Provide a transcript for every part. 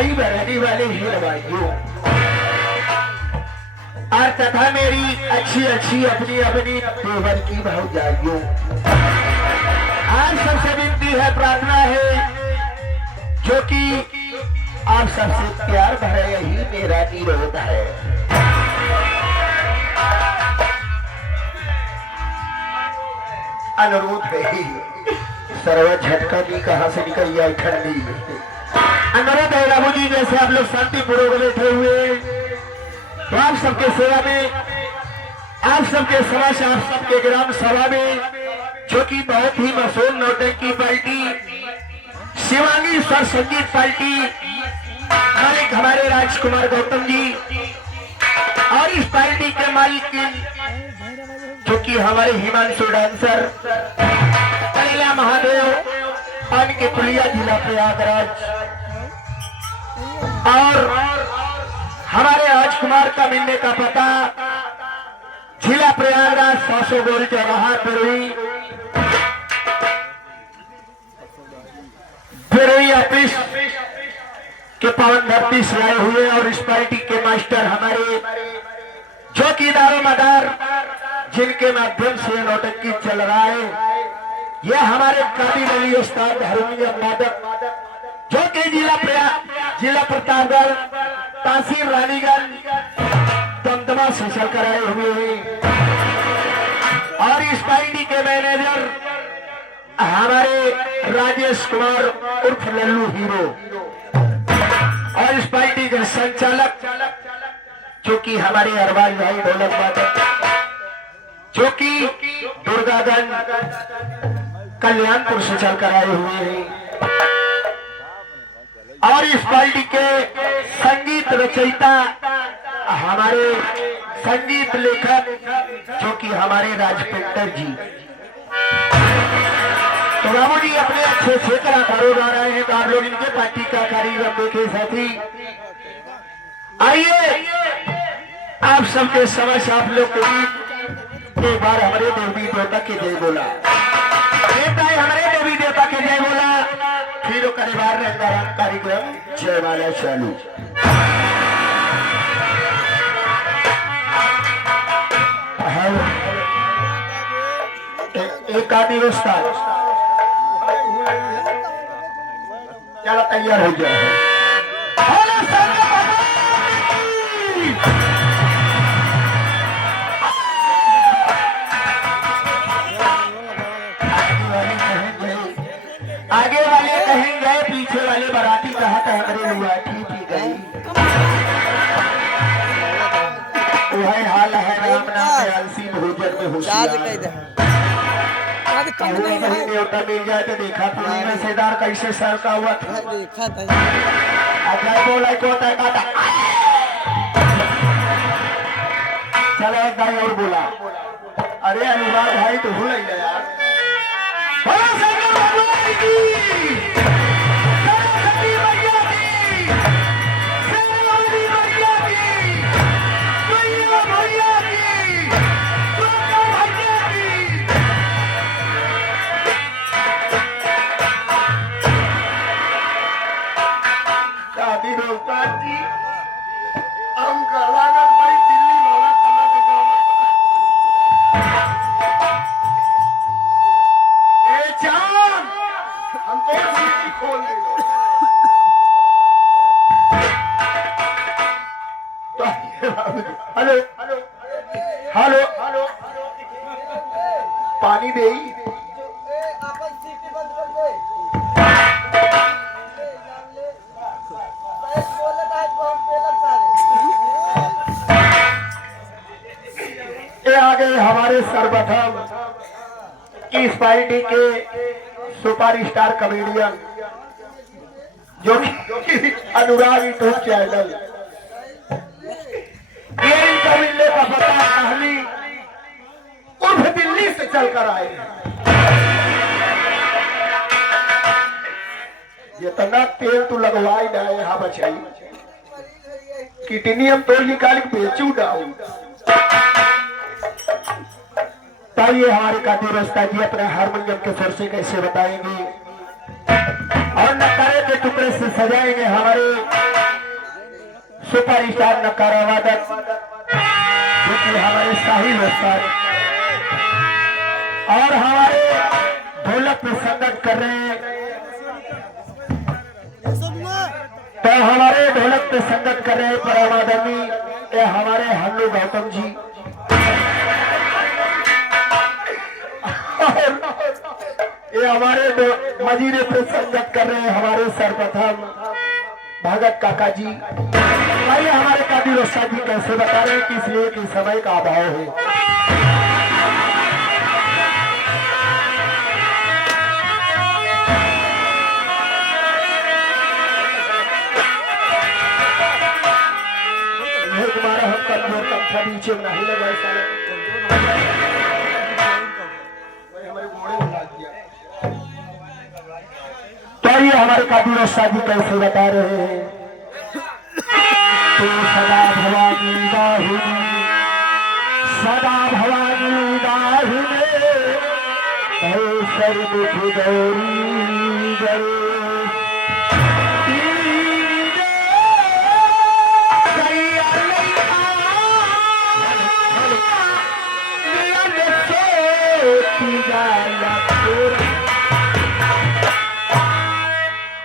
भाई बहनी वाले हीर भाइयों और तथा मेरी अच्छी अच्छी अपनी अपनी देवर की भौजाइयों, आज सबसे विनती है, प्रार्थना है, जो कि आप सबसे प्यार भरा यही मेरा निरोध है। अनुरोध है, सर्व झटका भी कहां से निकल गया ठंडी। अनुरोध है बाबू जी, जैसे आप लोग शांतिपूर्वक बैठे हुए तो आप सबके सेवा में, आप सबके समक्ष, आप सबके ग्राम सभा में, जो कि बहुत ही मशहूर नौटंकी पार्टी शिवांगी सर संगीत पार्टी मालिक हमारे राजकुमार गौतम जी और इस पार्टी के मालिक जो कि हमारे हिमांशु डांसर कलिया महादेव पान के पुलिया जिला प्रयागराज और हमारे राजकुमार का मिलने का पता जिला प्रयागराज 500 गोल जवाहर बिरोई ऑफिस के पावन धरती से आए हुए और इस पार्टी के मास्टर हमारे जो कि दारोमदार जिनके माध्यम से नौटंकी चल रहा है, यह हमारे काबिल अली उस्ताद हारमोनियम वादक जो कि जिला प्रतापगढ़ तहसील रानीगंज दमदमा से चलकर आए हुए हैं और इस पार्टी के मैनेजर हमारे राजेश कुमार उर्फ लल्लू हीरो और इस पार्टी के संचालक जो कि हमारे अरबाज भाई ढोलक वादक जो कि दुर्गागंज कल्याणपुर से चलकर आए हुए हैं और इस पार्टी के संगीत रचयिता हमारे संगीत लेखक जो कि हमारे राजपेंटर जी। तो बाबू जी अपने अच्छे अच्छे कलाकारों गा रहे हैं, तो आप लोग इनके पार्टी का कार्यक्रम देखे साथी। आइए आप सबके समझ आप लोग को एक बार हमारे देवी देवता के जय बोला, हमारे देवी देवता के जय बोला, फिर करीबार रंगारंग कार्यक्रम जय वाला चालू। एक आदि उस्ताद चलो तैयार हो गया है। आगे वाले कहेंगे पीछे वाले बराती कहा कहरे हुआ ठीक ही गई। वही हाल है राम नाम अलसी भोजन में होशियार। देवता मिल जाए तो देखा पूरी नशेदार कैसे सर का हुआ था, देखा था बोला को कहता चलो एक भाई और बोला, अरे अनुराग भाई तो भूल ही गया यार। हेलो हेलो हेलो पानी दे आ गए हमारे सर्वप्रथम इस पार्टी के सुपर स्टार कॉमेडियन जो कि अनुराग यूट्यूब चैनल, ये इनका मिलने का पता पहली उर्फ दिल्ली से चलकर आए। जितना तेल तू लगवाई ना यहाँ बचाई, किडनी हम तोड़ निकाल के बेचू डाऊं। ताइए हमारे काटी रस्ता जी अपने हारमोनियम के सुर से कैसे बताएंगे और न करे के प्रेस से सजाएंगे हमारे सुपर स्टार नकारा वादक जो कि हमारे साहिल उस्ताद, और हमारे ढोलक पे संगत कर रहे हैं, तो हमारे ढोलक पे संगत कर रहे हैं परमादमी ये हमारे हल्लू गौतम जी, ये हमारे मजीरे पे संगत कर रहे हैं हमारे सर्वप्रथम भगत काका जी। आइए हमारे कादिर उस्ताद जी कैसे बता रहे हैं कि इसलिए कि समय का अभाव है। तुम्हारा हम कमजोर कम नीचे नहीं लगा साले तो ये हमारे कादिर उस्ताद जी कैसे बता रहे हैं। तो सदा भवानी दाहिनी, सदा भवानी दाहिने सर्वुख गौरी गए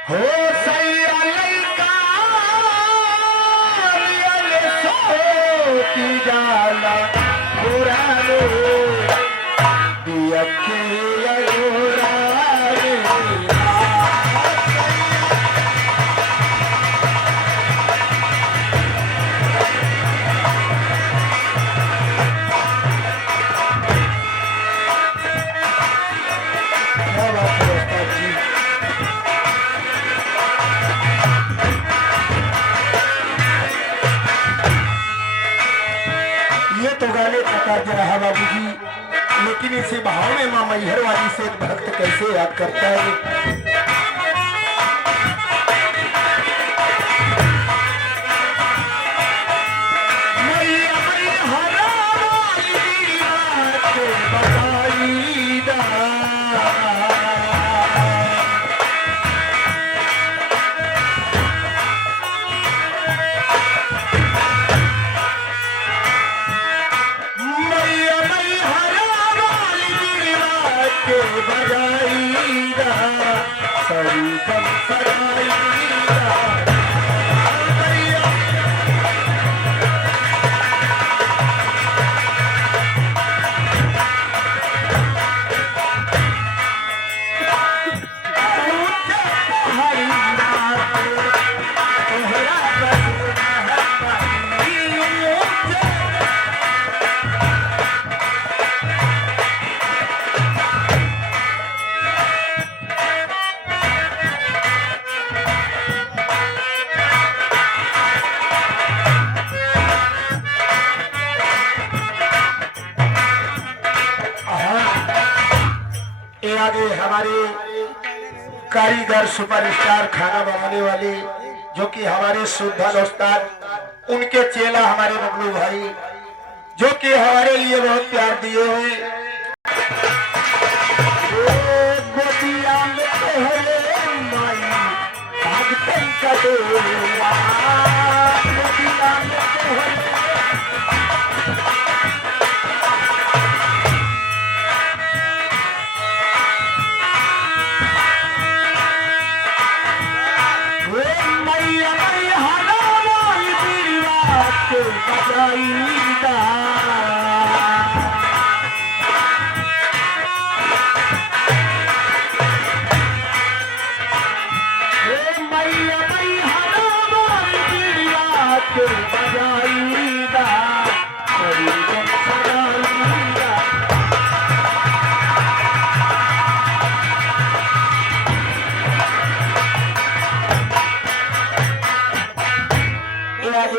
हो सैया लैका सोती जाला पुराने दिया के तो गाने पता रहा बाबू जी, लेकिन इसी भाव में मां मैहर वाली से एक भक्त कैसे याद करता है। आगे हमारे कारीगर सुपरस्टार खाना बनाने वाले जो कि हमारे सुधन उस्ताद, उनके चेला हमारे बबलू भाई जो कि हमारे लिए बहुत प्यार दिए हैं।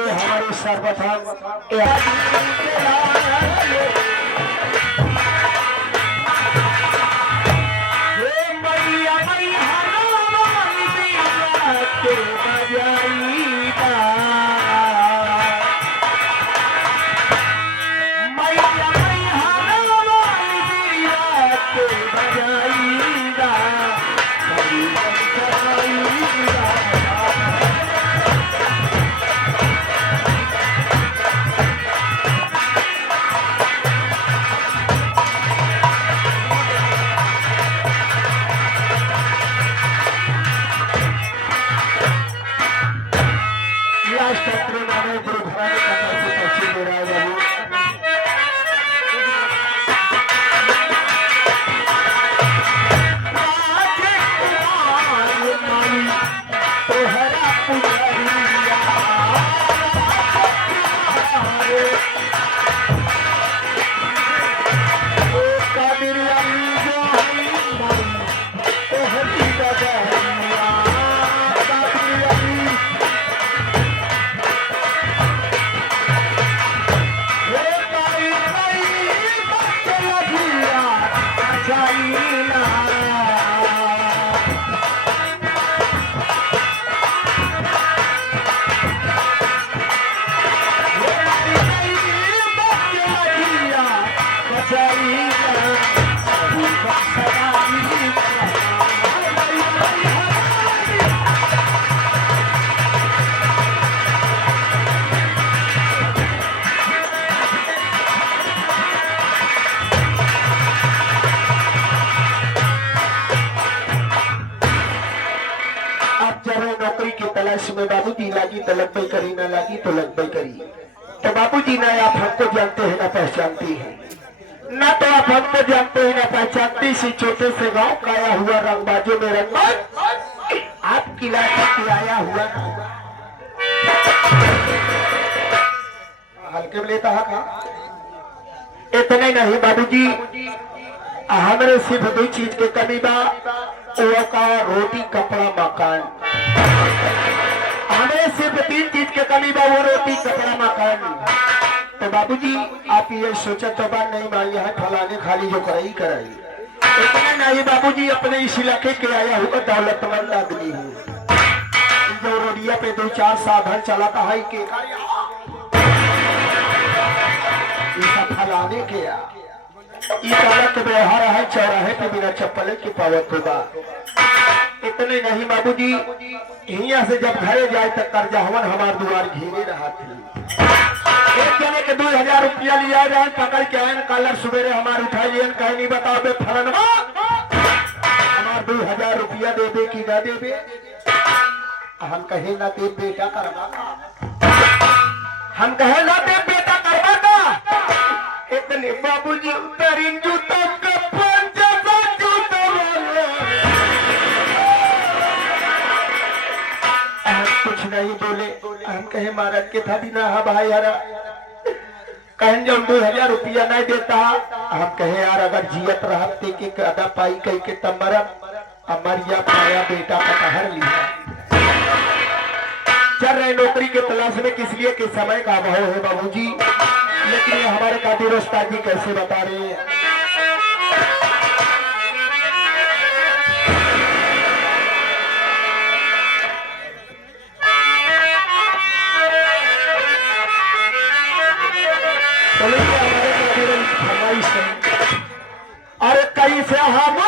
हमारे सर्वप्रथम बजाईदा नौकरी की तलाश में बाबूजी लागी तो लग करी, ना लागी तो लग करी। तो बाबूजी ना आप हमको जानते हैं ना पहचानती हैं, ना तो आप हमको जानते हैं ना पहचानती। सी छोटे से गांव का आया हुआ रंगबाजों में रंगबाज आपकी लाठी की आया हुआ हल्के में लेता है का। इतने नहीं बाबूजी, हमारे सिर्फ दो चीज के कमी बा, वो का रोटी कपड़ा मकान। हमें सिर्फ तीन चीज के कमी बा, वो रोटी कपड़ा मकान। तो बाबूजी आप ये सोचा तो बात नहीं मान लिया है फलाने खाली जो कराई कराई। इतना नहीं बाबूजी, अपने इस इलाके के आया हुआ दौलतमंद आदमी हूँ। जो रोडिया पे दो चार साधन चलाता है के फलाने के के व्यवहार है चौराहे पे बिना चप्पल की पावत होगा। इतने नहीं बाबूजी, यहाँ से जब घरे जाए तक कर्जावन हमार द्वार घिरे रहा थी। एक जने के 2000 रुपया लिया जाए पकड़ के आयन कलर सुबेरे हमार उठाइए कहीं नहीं बताओ बे फलनवा हमार 2000 रुपया देबे कि ना देबे। हम कहे ना दे बेटा करवा का, हम कहे ना दे बेटा करवा का। इतने बाबूजी उतरिन जूता का पंजा जूता हम कुछ नहीं बोले। हम कहे महाराज के था ना हा भाई यारा कहें जब 2000 रुपया नहीं देता। हम कहे यार अगर जियत रहते के कदा पाई कह के तमरा अमरिया पाया बेटा पकड़ लिया। चल रहे नौकरी के तलाश में किस लिए के समय का अभाव है बाबूजी, लेकिन हमारे कादिर उस्ताद जी कैसे बता रहे हैं। अरे कैसे हम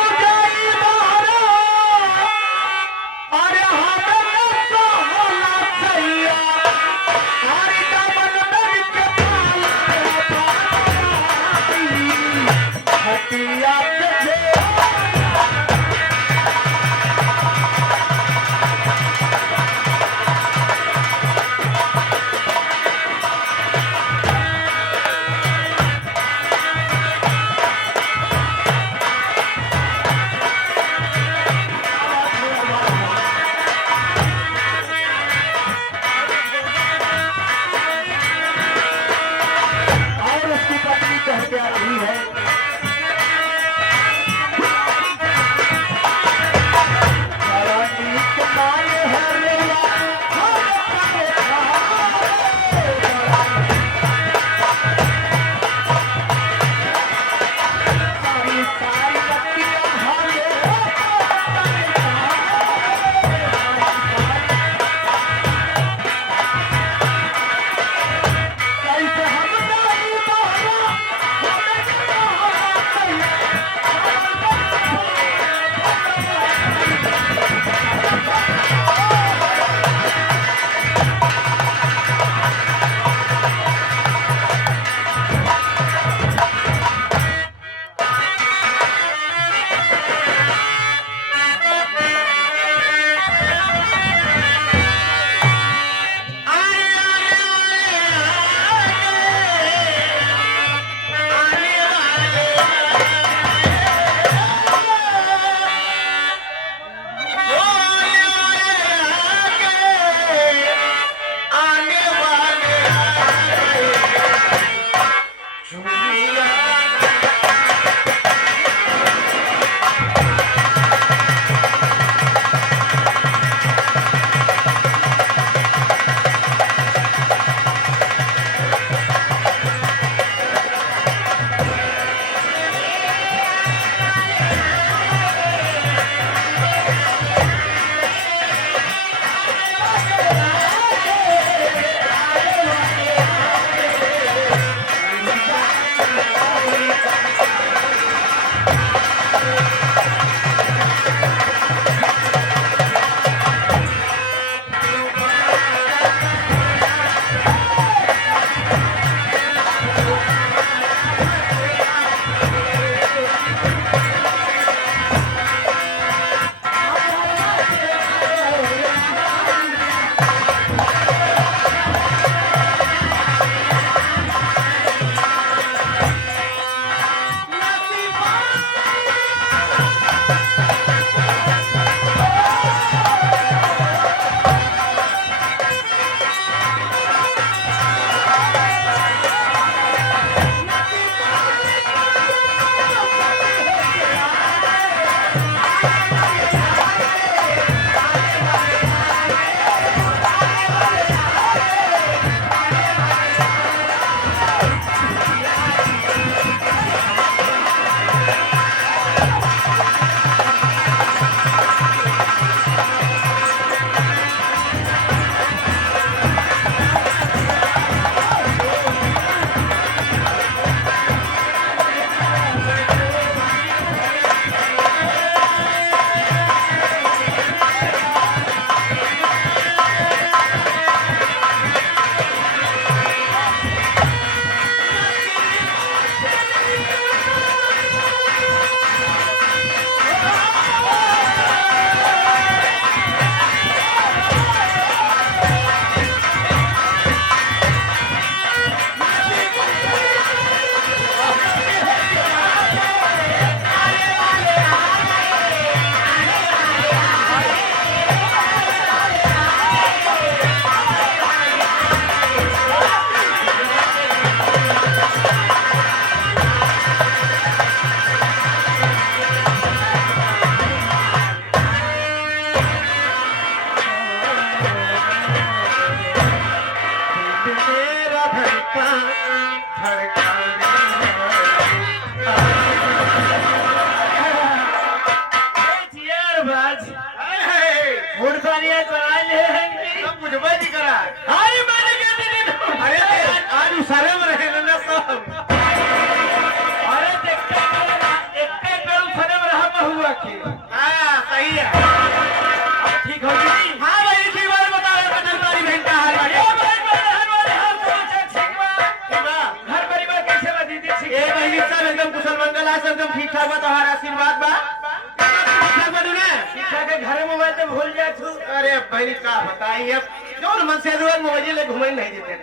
अरे भाई का बताइए जो मन से मोबाइल ले घुमाई नहीं देते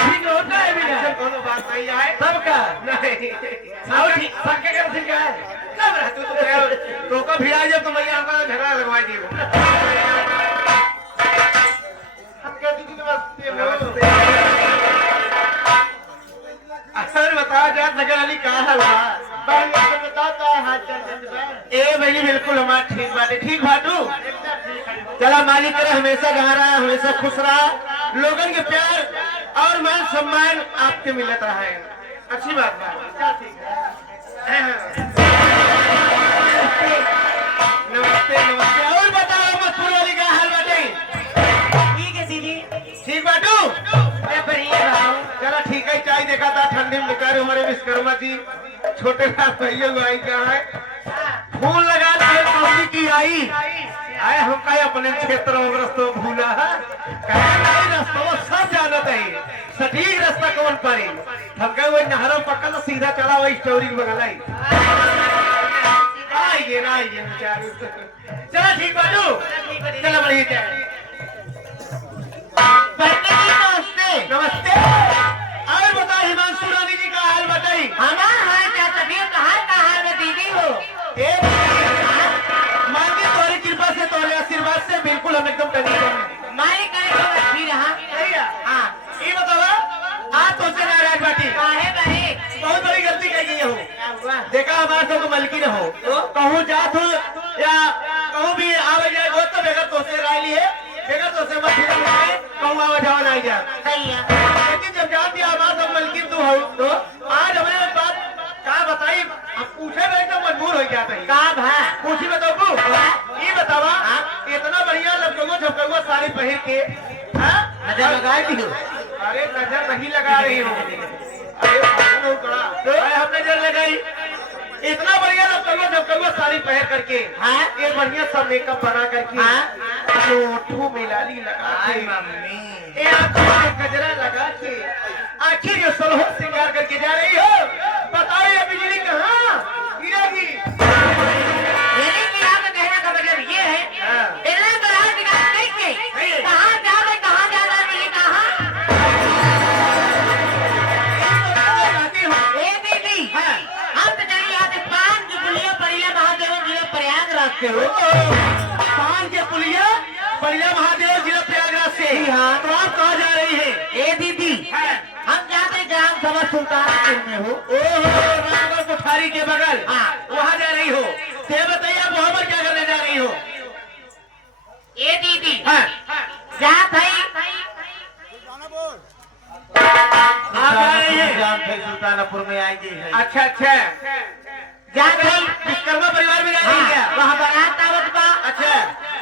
ठीक होता है कोनो बात नहीं है सबका नहीं सबके का ठीक है कब रह तो को भिड़ा जब तो मैं आपका झगड़ा लगवा दियो हम कहती थी नमस्ते असल बता जा नगर अली का हाल है बताता हाथ चल ए भाई बिल्कुल हमारा ठीक बात है ठीक बाटू चला मालिक करे हमेशा जहाँ रहा हमेशा खुश रहा लोगन के प्यार और मान सम्मान आपके मिलत रहा है अच्छी बात है नमस्ते नमस्ते और बताओ मथुर वाली का हाल बाटे ठीक है दीदी ठीक बाटू चला ठीक है चाय देखा था ठंडी में बेकार हमारे विश्वकर्मा जी छोटे भैया आई क्या है फूल लगा दिए की आई आए हम कहे अपने क्षेत्र में रस्तो भूला रास्ता सब जानत है सटीक रास्ता कौन पारी हम कहे वही नहरों पक्का तो सीधा चला वही स्टोरी बगल आइए ना आइए चलो ठीक बाजू चलो बढ़िया चाय नमस्ते नमस्ते और बताओ हिमांशु रानी जी का हाल बताई हमारा हाल क्या तबीयत कहाँ में दीदी हो मांगे तुम्हारी कृपा से तुम्हारे आशीर्वाद से बिल्कुल हम एकदम टनी मालिक ये बताओ आज तो से नाराज बाटी बहुत बड़ी गलती कह गई हो देखा हमारे सब मलकी न हो कहूँ जात हो या कहूँ भी आवे जाए वो तो बेगर तो से राय ली है बेगर तो से मत कहूँ आवा जाओ नहीं जा लेकिन जब जात दिया हमारे सब मलकी तू हो तो आज हमें बात क्या बताई अब पूछे में तो मजबूर हो गया पूछी बताओ ये बतावा इतना बढ़िया लड़कों झपकों साड़ी पहन के नजर लगा दी हो अरे नजर नहीं लगा रही हो अरे हम नजर लगाई इतना बढ़िया लड़कों झपकों साड़ी पहन करके ये बढ़िया सब मेकअप बना करके होठों में लाली लगा के ये आंखों में गजरा लगा के आखिर ये सलहो श्रृंगार करके जा रही हो बताओ ये बिजली कहाँ गिरेगी पान के पुलिया परिया महादेव जिला प्रयागराज से तो आप कहाँ जा रही है ए दीदी हम जाते ग्राम सभा सुल्तानपुर में हो रामगढ़ कोठारी के बगल वहाँ जा रही हो से बताइए आप वहाँ पर क्या करने जा रही हो ए दीदी जा भाई आप जा रही है सुल्तानपुर में आएंगे अच्छा अच्छा विश्वकर्मा परिवार में जा रही है वहाँ बारात आवत बा अच्छा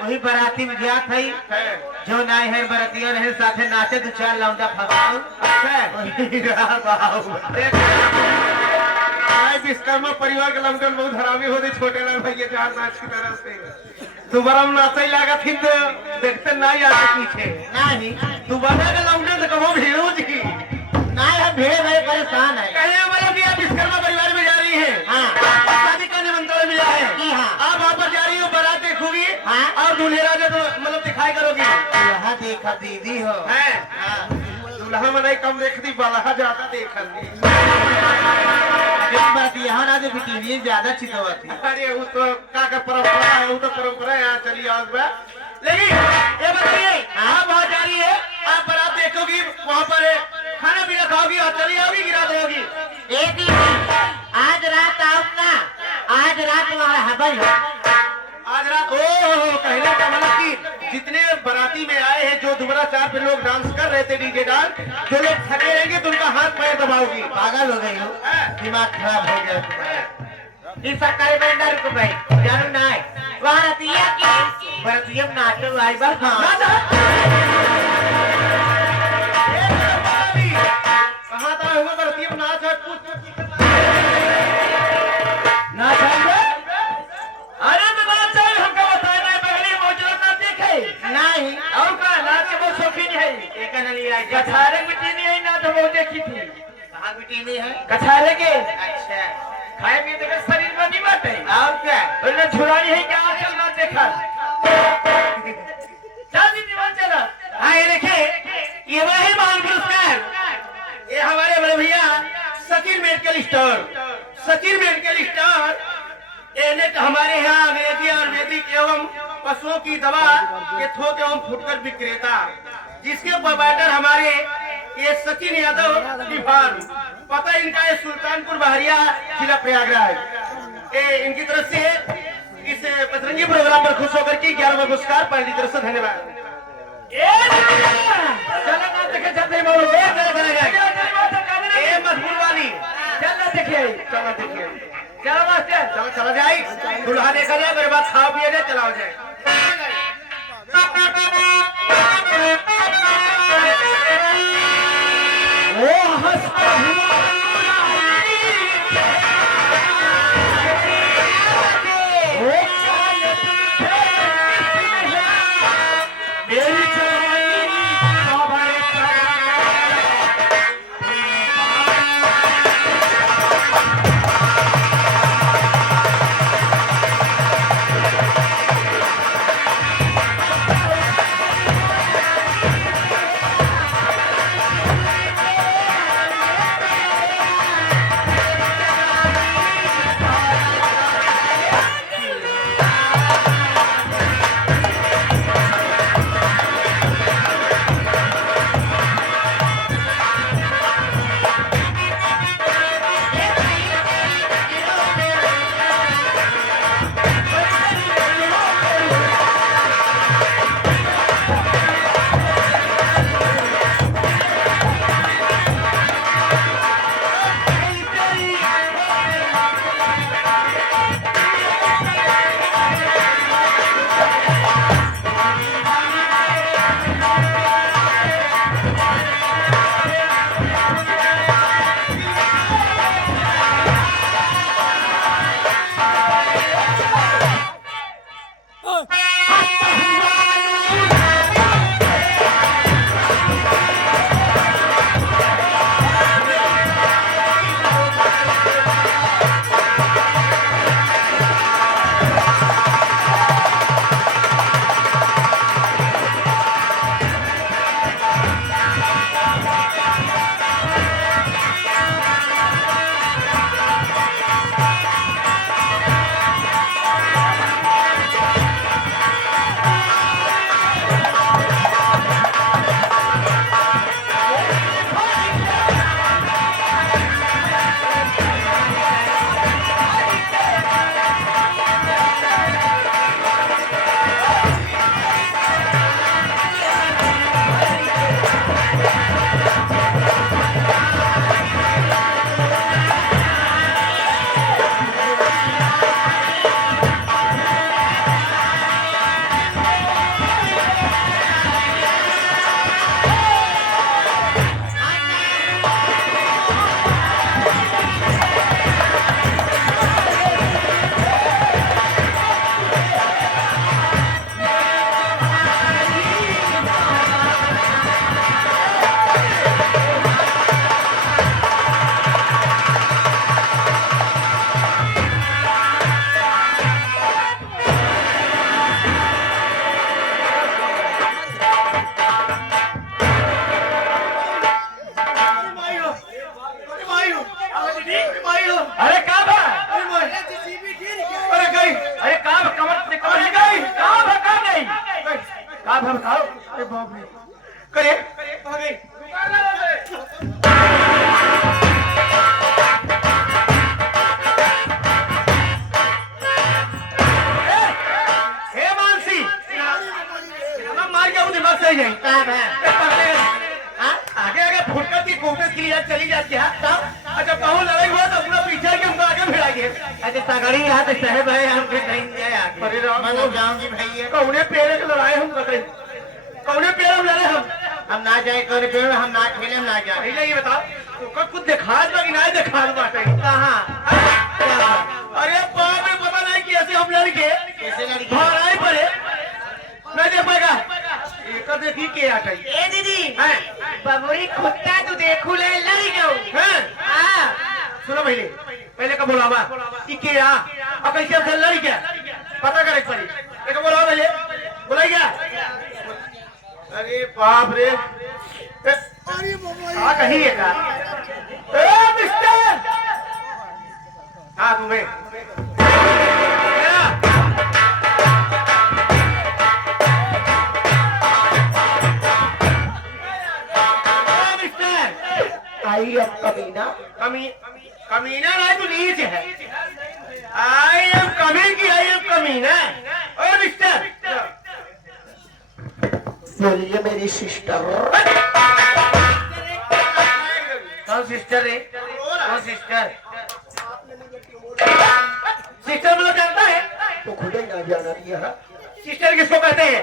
वही बाराती में जात है जो नाई है बरतिया रहे साथे नाचे दो चार लौंडा फसाओ विश्वकर्मा परिवार के लौंडन बहुत हरामी होते छोटे लाल भैया चार नाच की तरह से दोबारा नाचे लगा थी तो देखते नहीं आते पीछे नहीं दोबारा का लौंडन तो कहो भीड़ो जी नहीं हम भीड़े भाई परेशान है कहने वाला भी आप विश्वकर्मा परिवार में जा रही है शादी का निमंत्रण मिला है आप वहाँ पर जा रही हो बारात देखोगी और दूल्हे राजा तो मतलब दिखाई करोगी यहाँ देखा दीदी हो दूल्हा में नहीं कम देखती बाला ज्यादा देखा बात यहाँ ना बिटिया ज्यादा चितवा थी अरे वो तो का परंपरा है वो तो परंपरा यहाँ चली आओ लेकिन ये बताइए आप वहाँ जा रही है आप बारात देखोगी वहाँ पर खाना पीना खाओगी और चली आओगी गिरा दोगी आज रात आओ ना आज रात हमारा हवन है आज हाजरा कहने का मतलब कि जितने बराती में आए हैं, जो दुबरा चार पे लोग डांस कर रहे थे, डीजे डांस, जो लोग थके रहेंगे तो उनका हाथ पैर दबाओगी। पागल हो गई हो, दिमाग खराब हो गया तुम्हारा। इस सरकारी बैंडर को भाई जानू ना है वहाँ रतिया की बरतियम नाचो आई बस कहाँ था हुआ बराती में नाच है? ना चाहिए अरे तो बात चाहिए हमको बताना पहले मौजूद ना देखे नहीं, और का नाच के बहुत शौकीन है एक न लिया कछारे मिट्टी नहीं है ना तो वो देखी थी कहाँ बिटी नहीं है? कछारे के अच्छा, खाए में देखा शरीर में नहीं बाटे और क्या? उन्हें छुड़ाई है क्या आजकल ना देखा चल दीवान चला। हाँ ये देखिए, ये वही महान पुरस्कार, ये हमारे बड़े भैया Sachin medical store, Sachin medical store हमारे यहाँ अंग्रेजी आयुर्वेदिक एवं पशुओं की दवा के थोक एवं फुटकर विक्रेता, जिसके प्रोवाइडर हमारे ये सचिन यादव बिहार, पता इनका है सुल्तानपुर बहरिया जिला प्रयागराज। इनकी तरफ से इस पतरंगी प्रोग्राम पर खुश होकर के 11वां पुरस्कार पाने की तरफ से धन्यवाद। चलो ना देखे चलते बोलो मजबूर वाली चल देखिए चलो देखिए, चलो मास्टर चलो चला जाए, दुल्हा देखा जाए, मेरे बाद खाओ पिया जाए, चलाओ जाए। वो हंसता हुआ मेरी जवानी कोटे क्लियर चली जाती है अच्छा कहूँ लड़ाई हुआ तो पूरा पीछे के हमको आगे भिड़ा गए अरे तगड़ी यहाँ तो साहब है हमके नहीं जाए आगे अरे राम मैं जाऊंगी भैया कौने पेड़ के लड़ाई हम बताई कौने पेड़ हम लड़े हम ना जाए कौन पेड़ हम ना खेले हम ना जाए पहले ये बताओ तो कुछ दिखा दो कि नहीं दिखा दो बाटे कहाँ अरे बाप रे पता नहीं कैसे हम लड़के कैसे लड़की भाराई पड़े मैं देख पाएगा एक देखी के आटा ए दीदी हैं बबुरी खुट्टा तू देखू ले लड़ी गयो हैं हाँ सुनो पहले पहले का बोलावा कि के आ अब कैसे से लड़ी क्या पता करे पड़ी एक बोलावा पहले बोलाई क्या अरे बाप रे अरे बाबा कहीं है का ए मिस्टर हाँ तुम्हें आई अब कमीना कमीना नहीं तो नीच है आई एम कमीन की आई एम कमीना और मिस्टर बोलिए मेरी सिस्टर। कौन सिस्टर है कौन सिस्टर सिस्टर मतलब जानता है तो खुद ही ना जाना दिया सिस्टर किसको कहते हैं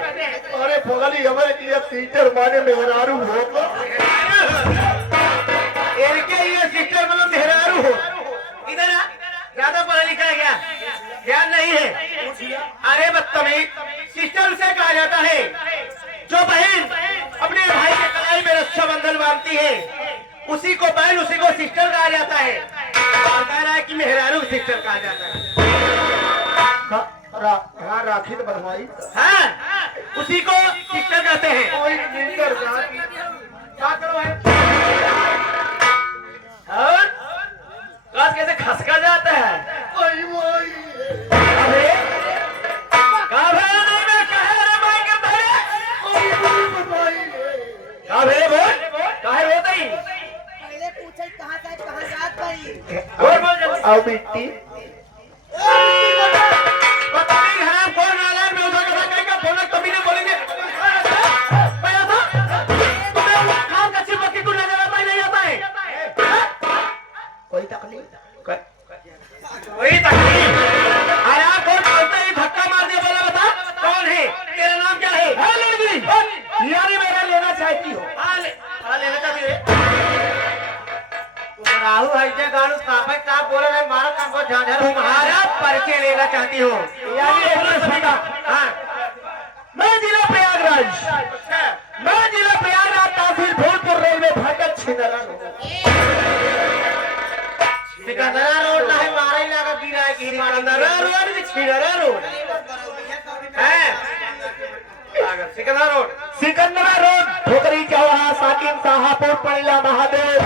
अरे पगली हमारे लिए टीचर माने मेहरारू हो तो इनके ये सिस्टर मतलब मेहरारू हो इधर आ ज्यादा पढ़ा लिखा है क्या ध्यान नहीं है अरे बदतमीज सिस्टर उसे कहा जाता है जो बहन अपने भाई के कलाई में रक्षाबंधन बांधती है उसी को बहन उसी को सिस्टर कहा जाता है और कह रहा है कि मेहरारू सिस्टर कहा जाता है हाँ राखी तो बनवाई हाँ उसी को सिस्टर कहते हैं कोई मिलकर क्या करो है और काश कैसे खसका जाता है अरे कहाँ भेजा नहीं मैं कहे रे भाई के भेरे बोल काहे रोता ही पहले पूछे कहाँ जात भाई बोल जल्दी आओ बेटी बताइए हराम कौन नालायक में उठा के कहीं का बोला कभी नहीं बोलेंगे मैं आता तुम्हें काम कच्ची पक्की को नजर आता ही नहीं आता है कोई तकलीफ वही तकलीफ अरे आप कौन बोलते हैं धक्का मार दिया बोला बता कौन है तेरा नाम क्या है हेलो जी यारी मेरा लेना चाहती हो हाँ लेना चाहती है राहु ऐसे गाड़ू काफे का बोले नहीं मारा हमको झांझर तुम्हारा परिचय लेना चाहती हो यानी एक सुना हाँ मैं जिला प्रयागराज मैं जिला प्रयागराज तहसील भोजपुर रेलवे भगत छिंदरा सिकंदरा रोड ना है मारा ही लगा गिरा है गिरी सिकंदरा रोड की छिड़रा रोड है सिकंदरा रोड ठोकरी चौहा साकिन साहापुर पड़िला महादेव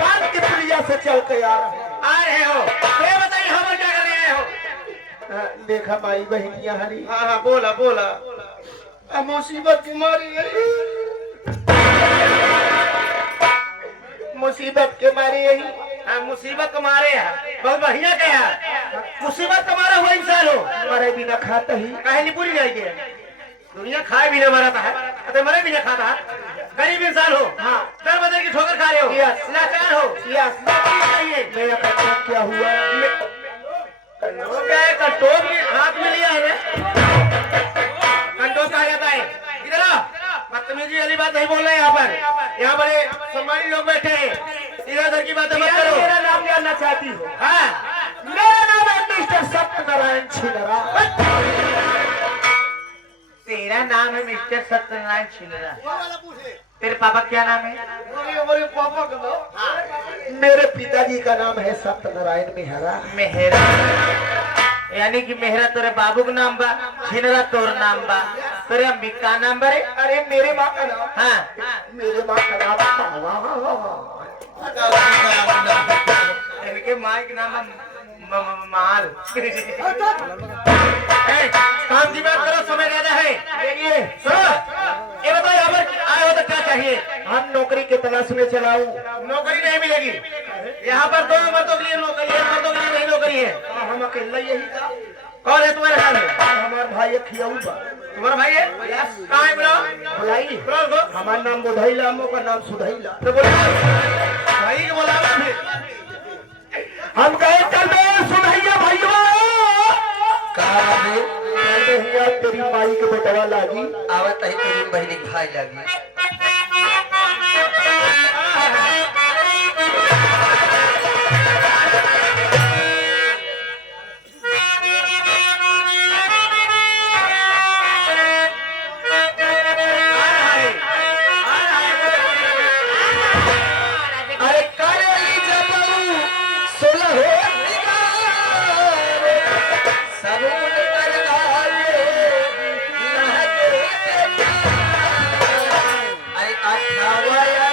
पान की पुलिया से चल के आ रहे आ रहे हो ये बताइए हम क्या कर रहे हो हैं। देखा माई बहनिया हरी हाँ हाँ बोला बोला मुसीबत की मारी मुसीबत के मारे यही हाँ, मुसीबत तुम्हारे है बहुत बढ़िया क्या मुसीबत तुम्हारा हुआ इंसान हो मरे बिना खाता ही कहे नहीं पूरी जाएगी दुनिया खाए भी ना मरता है तो मरे भी ना खाता है गरीब इंसान हो हाँ। दर बदल की ठोकर खा रहे हो Yes. लाचार हो Yes. नौकरी चाहिए मेरा कंटोप क्या हुआ वो क्या है कंटोप के हाथ में लिया है कंटोप कहा जाता है इधर आ बदतमीजी वाली बात नहीं बोल रहे यहाँ बड़े सम्मानित लोग बैठे हैं इधर उधर की बातें मत करो मेरा नाम जानना चाहती हो हाँ मेरा नाम है मिस्टर सत्यनारायण छिंदरा तेरा नाम है मिस्टर सत्यनारायण छिंदरा तेरे पापा क्या नाम है हमारे पापा का नाम मेरे पिताजी का नाम है सत्यनारायण मेहरा मेहरा यानी कि मेहरा तेरे बाबू का नाम बा छिंदरा तोर नाम बा तेरे अम्मी का नाम बा रे अरे मेरे माँ का नाम हाँ मेरे माँ का नाम इनके माँ के नाम माल काम की बात करो समय ज्यादा है देखिए सुनो ये बताओ यहाँ पर आए हो तो क्या चाहिए हम नौकरी के तलाश में चलाऊं नौकरी नहीं मिलेगी यहाँ पर दो मर्दों के लिए नौकरी है मर्दों के लिए नहीं नौकरी है हम अकेला यही था कौन है तुम्हारे साथ में हमारा भाई खियाऊ बा तुम्हारा भाई है कहाँ है बुलाओ बुलाई बुलाओ उनको। हमारा नाम बुधैला का नाम सुधैला तो बोलो खाए लगी। अरे काली जबरू सोलह हो सरूर कर गाले लहके अरे अठावया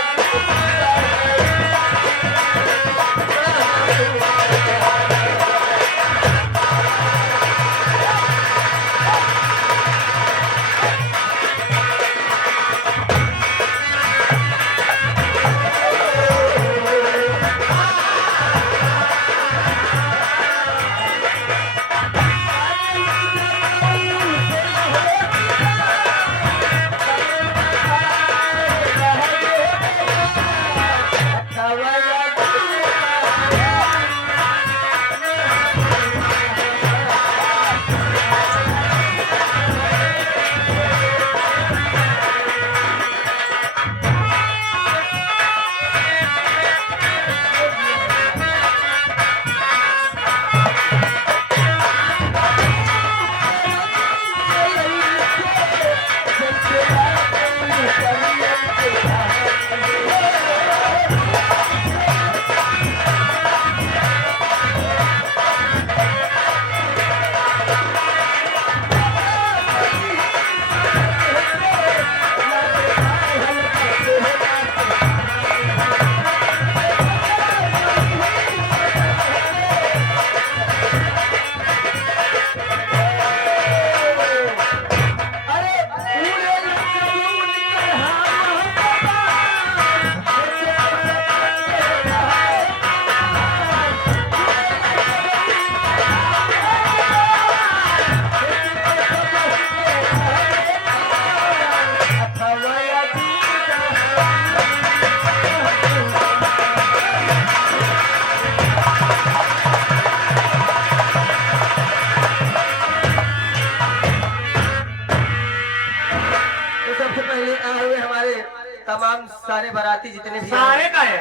तमाम सारे बाराती जितने भी सारे का है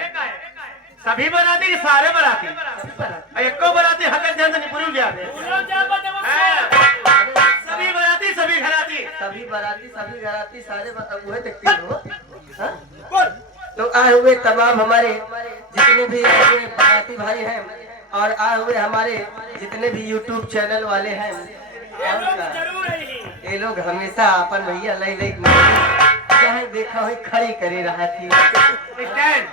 सभी बराती के सारे बराती एको बराती हकत जन नहीं पूरी जाते सभी बराती सभी घराती सभी घराती सारे वह देखते हो हाँ? तो आए हुए तमाम हमारे जितने भी बाराती भाई हैं और आए हुए हमारे जितने भी YouTube चैनल वाले हैं ये लोग हमेशा अपन भैया लई लई जहाँ देखा हो खड़ी करे रहा थी स्टैंड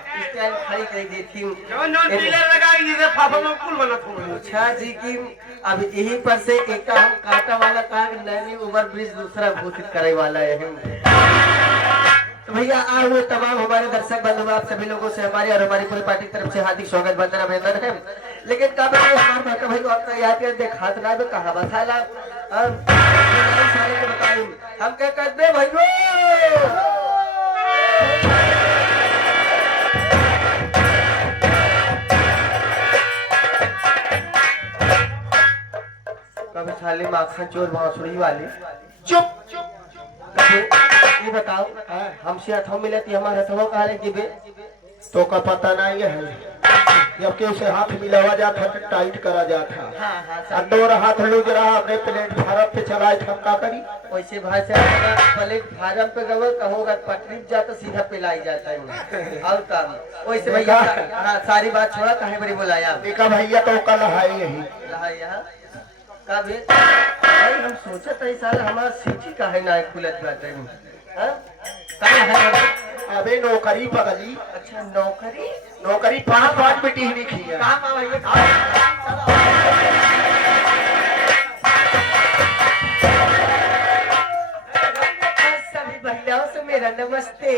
खड़ी कर दी थी अच्छा जी की अब यही पर से एक हम कांटा वाला काग नैनी ओवर ब्रिज दूसरा घोषित करे वाला है। तो भैया आए हुए तमाम हमारे दर्शक बंधु आप सभी लोगों से हमारी और हमारी पूरी पार्टी की तरफ से हार्दिक स्वागत वंदना अभिनंदन है। लेकिन कब हमारे भाई भाई आपका याद देखा ना कहा बसाला बताऊ हम क्या करते भाई कभी साले माखन चोर बांसुरी वाले चुप ये बताओ हमसे हथों मिले थी हमारे हथों कहा ले कि तो का पता नहीं है जब के उसे हाथ मिलावा जाता तो टाइट करा जाता अंदर हाथ लूज रहा अपने प्लेटफार्म पे चलाए थमका करी वैसे भाई से प्लेटफार्म पे गवर कहोगा पटरी जाता सीधा पिलाई जाता है और काम वैसे भैया सारी बात छोड़ा कहे बड़ी बुलाया देखा भैया तो कल है यही कब भाई हम सोचा था साल हमारा सिटी का है ना खुलत बाटे अबे नौकरी पगली अच्छा नौकरी 5 बेटी ही नहीं खी सभी महिलाओं से मेरा नमस्ते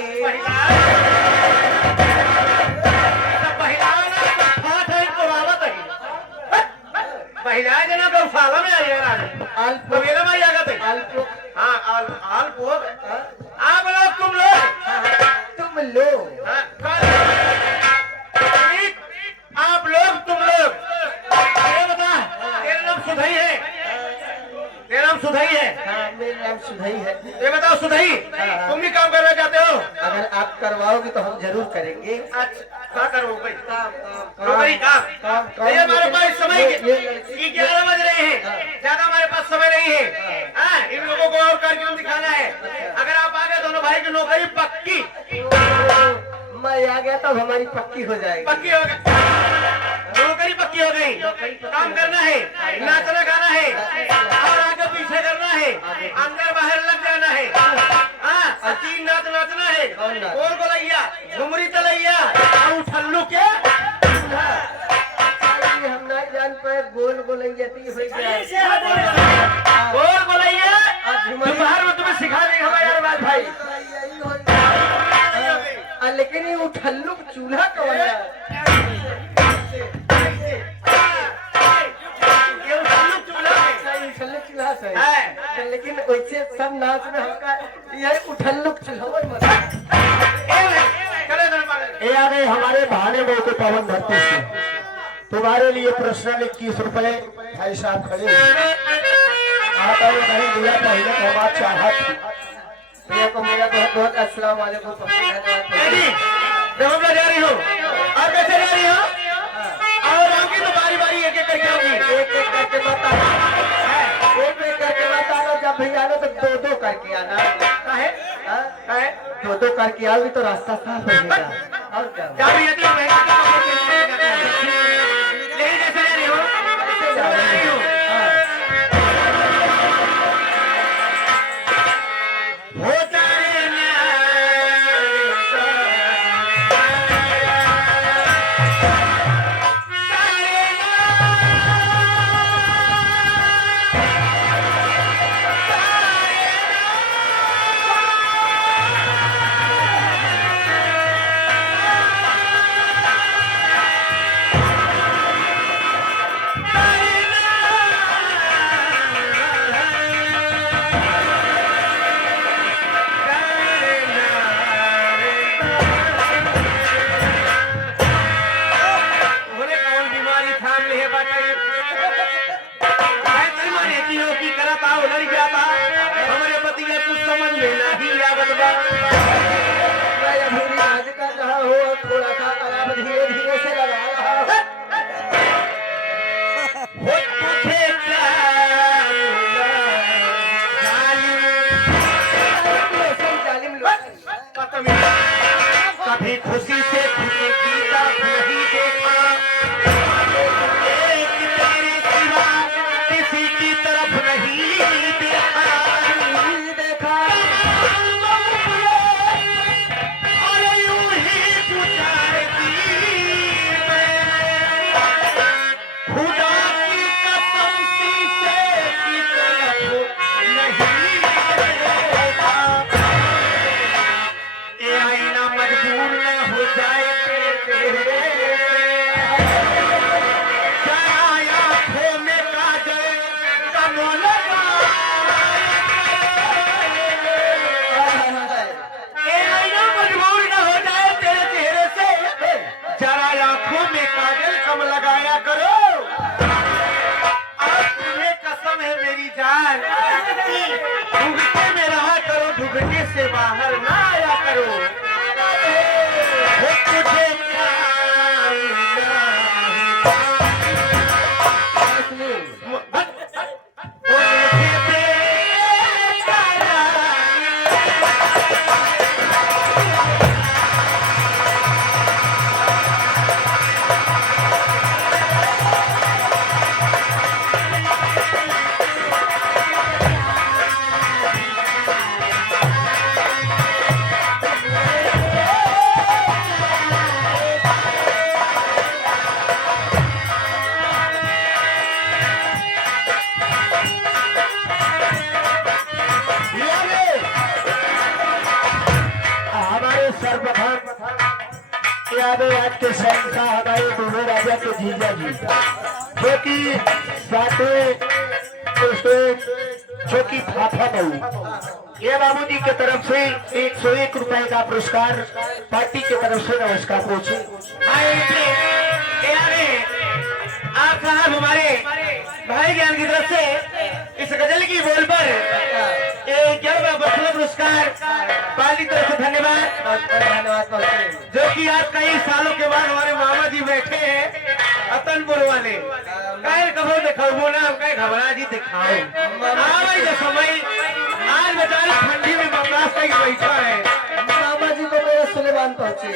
महिला जना गौशाला में आई है में आ गए हाँ आप लोग तुम लोग आप लोग तुम लोग ये बता तेरा नाम सुधई है हाँ मेरा नाम सुधई है ये बताओ सुधई तुम भी काम कर करवाओगे तो हम जरूर करेंगे। अच्छा क्या करो भाई? काम नौकरी काम काम ये हमारे पास समय ये लड़की 11 बज रहे हैं, ज्यादा हमारे पास समय नहीं है। हाँ, इन लोगों को और कार्यक्रम दिखाना है। अगर आप आ गए दोनों भाई की नौकरी पक्की मैं आ गया तब हमारी पक्की हो जाएगी। पक्की हो गई, नौकरी पक्की हो गई। काम करना है, नाचना गाना है और आगे पीछे करना है, अंदर बाहर लग जाना है। हाँ, सचिन नाच नाचना है, गोल गोलैया घुमरी तलैया और उठल्लू के हम नहीं जान पाए गोल गोलैया गोल गोलैया बाहर में तुम्हें सिखा देंगे हमारे यार बात भाई। लेकिन ये उठल्लू चूल्हा कौन है? ये उठल्लू चूल्हा है। उठल्लू चूल्हा सही, लेकिन वैसे सब नाच में हमका ये उठल्लू चूल्हा ये आ गए हमारे भाने बहू के पावन धरती से। तुम्हारे लिए पर्सनल 21 रुपए भाई साहब खड़े आता है नहीं दिया पहले तो बात चाहत भैया को मेरा बहुत बहुत अस्सलाम वालेकुम। जब जा रही हो और कैसे जा रही हो और आगे तो बारी बारी एक एक करके होगी। एक एक करके मत आना, एक एक करके मत आना। जब भी आना तो दो दो करके आना। काहे? काहे? दो दो करके आओगी तो रास्ता साफ रहेगा। और क्या क्या भी यदि मैं लेकिन कैसे जा रही हो? कैसे जा रही हो? होता है ना कभी खुशी से खुशी की तरफ नहीं देखा, एक तेरे सिवा किसी की तरफ नहीं देखा। और यूं ही गुजारती मैं खुदा की कसम शीशे की तरफ नहीं देखा। ये आईना मजबूर न हो जाए तेरे जरा आंखों में काजल कम लगाए। ये आईना मजबूर न हो जाए तेरे चेहरे से, जरा आंखों में काजल कम लगाया करो। और तुम्हें कसम है मेरी जान, भुगते में रहा करो, भुगते से बाहर ना आया करो। वो तुझे आज के शहंशाह हमारे दूल्हे राजा के जीजा जी, जो कि जो कि फाफा बहू, ये बाबूजी की तरफ से 101 रुपए का पुरस्कार पार्टी की तरफ से नमस्कार पहुंचे। आप साहब हमारे भाई ज्ञान की तरफ से इस गजल की बोल पर क्या मतलब पुरस्कार पार्टी तरफ से धन्यवाद। धन्यवाद पहुंचे। जो कि आज कई सालों के बाद हमारे मामा जी बैठे हैं अतनपुर वाले कहे कहो दिखाओ ना हम कहे घबरा जी दिखाओ जो समय आज बेचारे ठंडी में बर्दाश्त करके बैठा है। मामा जी को मेरे सुलेमान पहुंचे।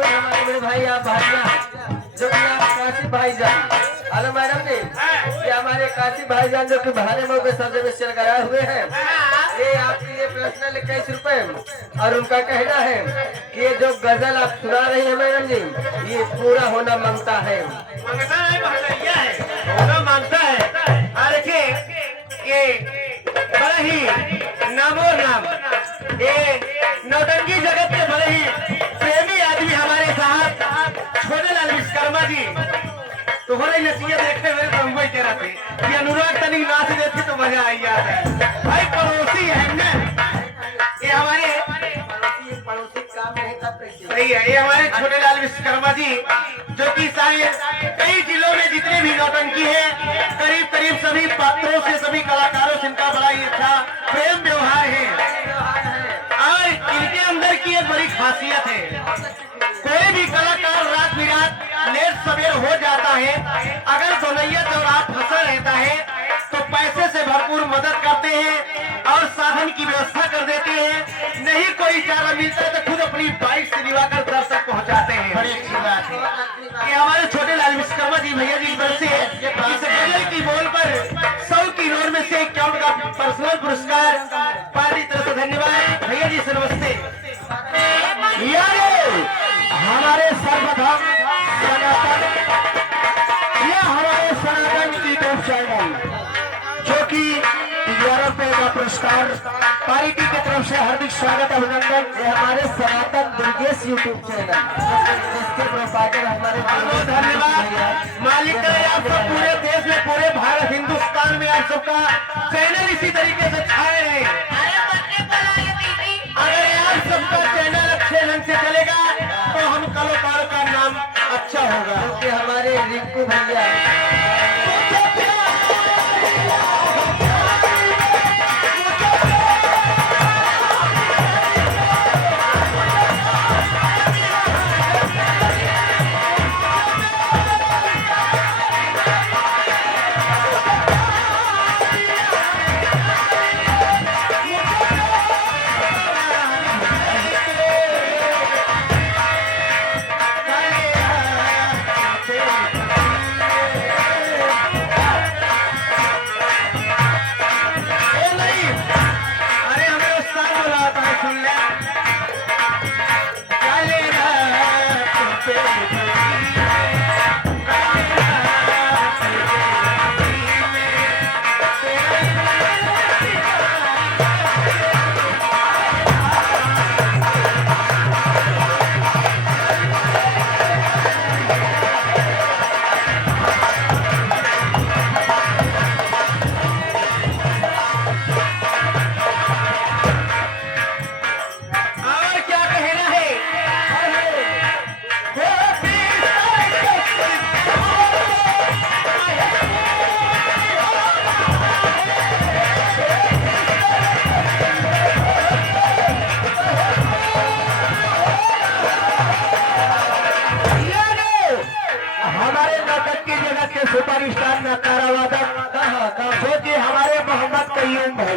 हमारे बड़े भाई आप भाईजान जो कि आप काशी भाईजान, हेलो मैडम जी, ये हमारे काशी भाईजान जो कि भारे मऊ के सर्जन में शेयर कराए हुए हैं। ये आपके लिए पर्सनल 21 रुपए और उनका कहना है कि ये जो गजल आप सुना रही है मैडम जी, ये पूरा होना मांगता है। मांगता है भैया है होना मांगता है। और देखिए ये बड़ा ही नामो नाम ये नौटंकी जगत के बड़े ही प्रेमी आदमी हमारे साहब छोटेलाल विश्वकर्मा जी। तो हो रही नसीहत देखते हुए तो मुंबई के रहते कि अनुराग तनिक नाच देते तो मजा आई जाता है। भाई पड़ोसी है ना ये हमारे पड़ोसी काम नहीं था सही है। ये हमारे छोटेलाल विश्वकर्मा जी जो कि शायद कई जिलों में जितने भी नौटंकी है करीब करीब सभी पात्रों से सभी कलाकारों से इनका बड़ा ही अच्छा प्रेम व्यवहार है। और इनके अंदर की एक बड़ी खासियत है कोई भी कलाकार रात बिरात लेट सवेर हो जाता है अगर दोनैया चौराहा फंसा रहता है तो पैसे से भरपूर मदद करते हैं और साधन की व्यवस्था कर देते हैं। नहीं कोई चारा मिलता है तो खुद अपनी बाइक से दिवाकर दर्शक पहुंचाते हैं। बड़ी अच्छी बात है कि हमारे छोटेलाल विश्वकर्मा जी भैया जी तरफ से इस गजल की बोल पर 100 की नोट में से 51 का पर्सनल पुरस्कार पार्टी तरफ से धन्यवाद। भैया जी से नमस्ते। हमारे सर्वधर्म सनातन यह हमारे सनातन यूट्यूब चैनल जो कि 11 रुपए का पुरस्कार पार्टी की तरफ से हार्दिक स्वागत अभिनंदन। ये हमारे सनातन दुर्गेश यूट्यूब चैनल जिसके प्रोपाइटर हमारे बहुत धन्यवाद मालिक करे आप सब पूरे देश में पूरे भारत हिंदुस्तान में आप सबका चैनल इसी तरीके से छाए रहे। अगर आप सबका चैनल अच्छे ढंग से चलेगा तो हम कलाकारों का नाम अच्छा होगा। क्योंकि हमारे रिंकू भैया सुपरस्टार नकारा वादक जो कि हमारे मोहम्मद कयूम भाई